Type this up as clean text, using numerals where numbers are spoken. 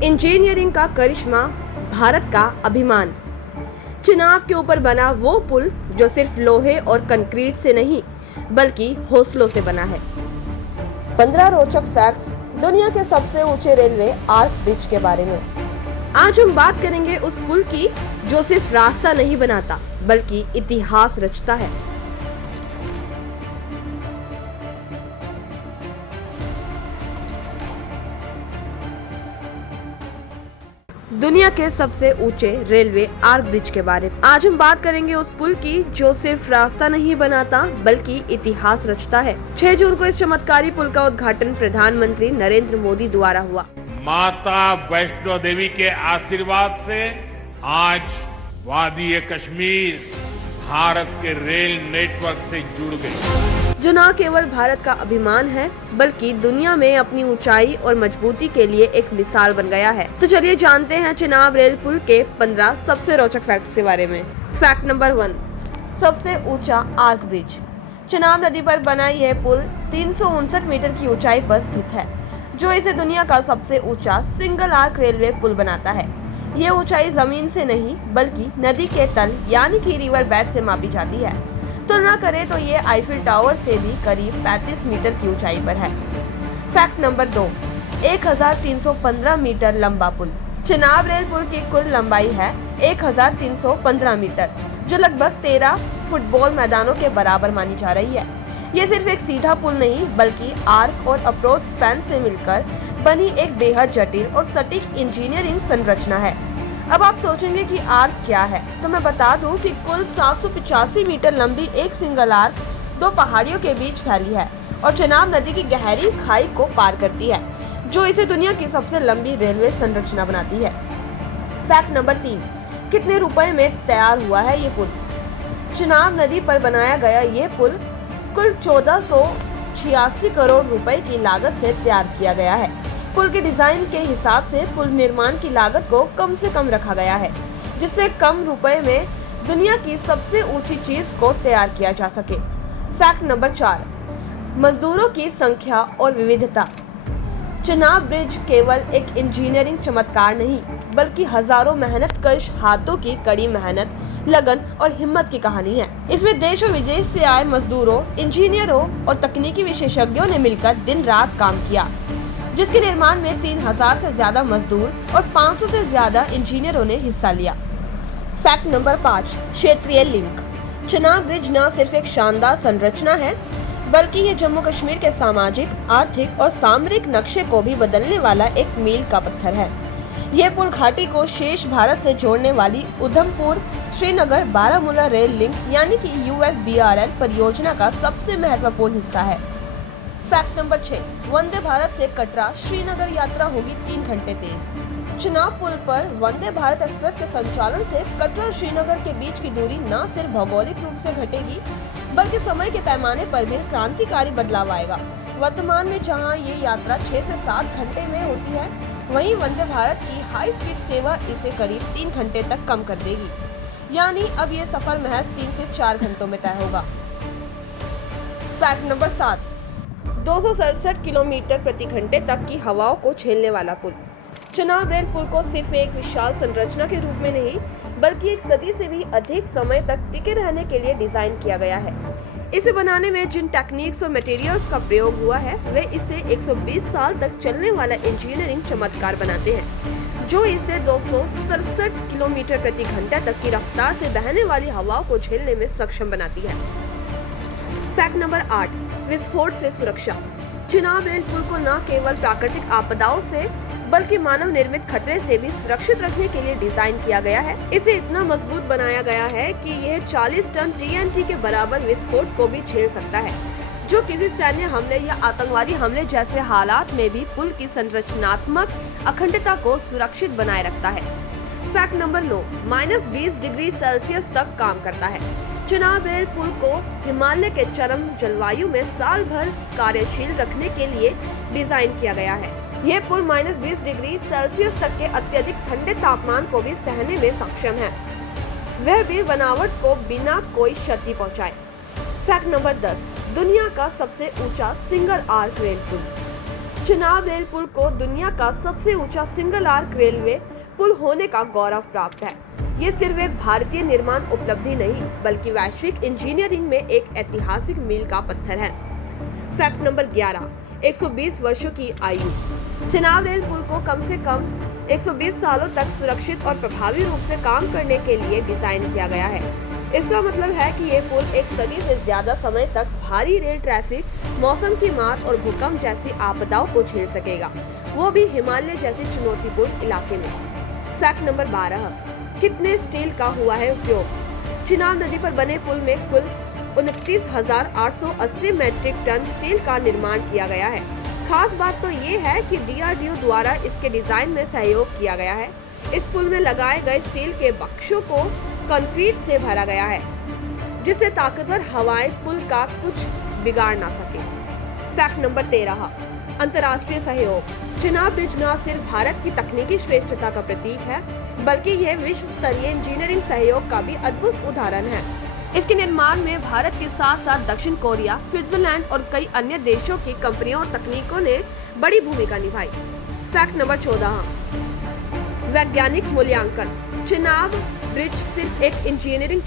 Engineering का करिश्मा, भारत का अभिमान। चिनाब के ऊपर बना वो पुल जो सिर्फ लोहे और कंक्रीट से नहीं बल्कि हौसलों से बना है। 15 रोचक फैक्ट्स दुनिया के सबसे ऊंचे रेलवे आर्क ब्रिज के बारे में। आज हम बात करेंगे उस पुल की जो सिर्फ रास्ता नहीं बनाता बल्कि इतिहास रचता है। दुनिया के सबसे ऊंचे रेलवे आर्क ब्रिज के बारे में। आज हम बात करेंगे उस पुल की जो सिर्फ रास्ता नहीं बनाता बल्कि इतिहास रचता है। 6 जून को इस चमत्कारी पुल का उद्घाटन प्रधानमंत्री नरेंद्र मोदी द्वारा हुआ। माता वैष्णो देवी के आशीर्वाद से आज वादी कश्मीर भारत के रेल नेटवर्क से जुड़ गई, जो न केवल भारत का अभिमान है बल्कि दुनिया में अपनी ऊंचाई और मजबूती के लिए एक मिसाल बन गया है। तो चलिए जानते हैं चिनाब रेल पुल के 15 सबसे रोचक फैक्ट्स के बारे में। फैक्ट नंबर 1, सबसे ऊंचा आर्क ब्रिज। चिनाब नदी पर बना यह पुल 359 मीटर की ऊंचाई पर स्थित है, जो इसे दुनिया का सबसे ऊंचा सिंगल आर्क रेलवे पुल बनाता है। यह ऊंचाई जमीन से नहीं बल्कि नदी के तल यानी कि रिवर बेड से मापी जाती है। तुलना करें तो ये आईफिल टावर से भी करीब 35 मीटर की ऊंचाई पर है। फैक्ट नंबर 2, 1315 मीटर लंबा पुल। चिनाब रेल पुल की कुल लंबाई है 1315 मीटर, जो लगभग 13 फुटबॉल मैदानों के बराबर मानी जा रही है। ये सिर्फ एक सीधा पुल नहीं बल्कि आर्क और अप्रोच स्पैन से मिलकर बनी एक बेहद जटिल और सटीक इंजीनियरिंग संरचना है। अब आप सोचेंगे कि आर्क क्या है, तो मैं बता दूं कि कुल 785 मीटर लंबी एक सिंगल आर्क 2 पहाड़ियों के बीच फैली है और चिनाब नदी की गहरी खाई को पार करती है, जो इसे दुनिया की सबसे लंबी रेलवे संरचना बनाती है। फैक्ट नंबर 3, कितने रुपए में तैयार हुआ है ये पुल। चिनाब नदी पर बनाया गया ये पुल कुल 1486 करोड़ रुपए की लागत से तैयार किया गया है। पुल के डिजाइन के हिसाब से पुल निर्माण की लागत को कम से कम रखा गया है, जिससे कम रुपए में दुनिया की सबसे ऊंची चीज को तैयार किया जा सके। फैक्ट नंबर 4, मजदूरों की संख्या और विविधता। चिनाब ब्रिज केवल एक इंजीनियरिंग चमत्कार नहीं बल्कि हजारों मेहनतकश हाथों की कड़ी मेहनत, लगन और हिम्मत की कहानी है। इसमें देश और विदेश से आए मजदूरों, इंजीनियरों और तकनीकी विशेषज्ञों ने मिलकर दिन रात काम किया, जिसके निर्माण में 3000 से ज्यादा मजदूर और 500 से ज्यादा इंजीनियरों ने हिस्सा लिया। फैक्ट नंबर 5, क्षेत्रीय लिंक। चिनाब ब्रिज न सिर्फ एक शानदार संरचना है बल्कि ये जम्मू कश्मीर के सामाजिक, आर्थिक और सामरिक नक्शे को भी बदलने वाला एक मील का पत्थर है। यह पुल घाटी को शेष भारत से जोड़ने वाली उधमपुर श्रीनगर बारामूला रेल लिंक यानी कि USBRL परियोजना का सबसे महत्वपूर्ण हिस्सा है। फैक्ट नंबर 6, वंदे भारत से कटरा श्रीनगर यात्रा होगी 3 घंटे तेज। चिनाब पुल पर वंदे भारत एक्सप्रेस के संचालन से कटरा और श्रीनगर के बीच की दूरी न सिर्फ भौगोलिक रूप से घटेगी बल्कि समय के पैमाने पर भी क्रांतिकारी बदलाव आएगा। वर्तमान में जहां ये यात्रा 6 से 7 घंटे में होती है, वहीं वंदे भारत की हाई स्पीड सेवा इसे करीब 3 घंटे तक कम कर देगी, यानी अब ये सफर महज 3 से 4 घंटों में तय होगा। फैक्ट नंबर 7, 267 किलोमीटर प्रति घंटे तक की हवाओं को झेलने वाला पुल। चिनाब रेल पुल को सिर्फ एक विशाल संरचना के रूप में नहीं बल्कि एक सदी से भी अधिक समय तक टिके रहने के लिए डिजाइन किया गया है। इसे बनाने में जिन टेक्निक्स और मटेरियल्स का प्रयोग हुआ है वे इसे 120 साल तक चलने वाला इंजीनियरिंग चमत्कार बनाते हैं, जो इसे 267 किलोमीटर प्रति घंटा तक की रफ्तार से बहने वाली हवाओं को झेलने में सक्षम बनाती है। फैक्ट नंबर 8, विस्फोट से सुरक्षा। चिनाब रेल पुल को न केवल प्राकृतिक आपदाओं से बल्कि मानव निर्मित खतरे से भी सुरक्षित रखने के लिए डिजाइन किया गया है। इसे इतना मजबूत बनाया गया है कि यह 40 टन TNT के बराबर विस्फोट को भी झेल सकता है, जो किसी सैन्य हमले या आतंकवादी हमले जैसे हालात में भी पुल की संरचनात्मक अखंडता को सुरक्षित बनाए रखता है। फैक्ट नंबर 9, -20 डिग्री सेल्सियस तक काम करता है। चिनाब रेल पुल को हिमालय के चरम जलवायु में साल भर कार्यशील रखने के लिए डिजाइन किया गया है। यह पुल -20 डिग्री सेल्सियस तक के अत्यधिक ठंडे तापमान को भी सहने में सक्षम है, वह भी बनावट को बिना कोई क्षति पहुंचाए। फैक्ट नंबर 10, दुनिया का सबसे ऊंचा सिंगल आर्क रेल पुल। चिनाब रेल पुल को दुनिया का सबसे ऊंचा सिंगल आर्क रेलवे पुल होने का गौरव प्राप्त है। ये सिर्फ एक भारतीय निर्माण उपलब्धि नहीं, बल्कि वैश्विक इंजीनियरिंग में एक ऐतिहासिक मील का पत्थर है। फैक्ट नंबर 11, 120 वर्षों की आयु। चिनाब रेल पुल को कम से कम 120 सालों तक सुरक्षित और प्रभावी रूप से काम करने के लिए डिजाइन किया गया है। इसका मतलब है कि ये पुल एक सदी से ज्यादा समय तक भारी रेल ट्रैफिक, मौसम की मार और भूकंप जैसी आपदाओं को झेल सकेगा, वो भी हिमालय जैसे चुनौतीपूर्ण इलाके में। फैक्ट नंबर 12, कितने स्टील का हुआ है उपयोग। चिनाब नदी पर बने पुल में कुल 29,880 मैट्रिक टन स्टील का निर्माण किया गया है। खास बात तो ये है कि DRDO द्वारा इसके डिजाइन में सहयोग किया गया है। इस पुल में लगाए गए स्टील के बक्सों को कंक्रीट से भरा गया है, जिससे ताकतवर हवाएं पुल का कुछ बिगाड़ ना सके। फैक्ट नंबर 13, अंतर्राष्ट्रीय सहयोग। चिनाब ब्रिज न सिर्फ भारत की तकनीकी श्रेष्ठता का प्रतीक है, बल्कि यह विश्व स्तरीय इंजीनियरिंग सहयोग का भी अद्भुत उदाहरण है। इसके निर्माण में भारत के साथ साथ दक्षिण कोरिया, स्विट्जरलैंड और कई अन्य देशों की कंपनियों और तकनीकों ने बड़ी भूमिका निभाई। फैक्ट नंबर 14, वैज्ञानिक मूल्यांकन। चिनाब ब्रिज सिर्फ एक इंजीनियरिंग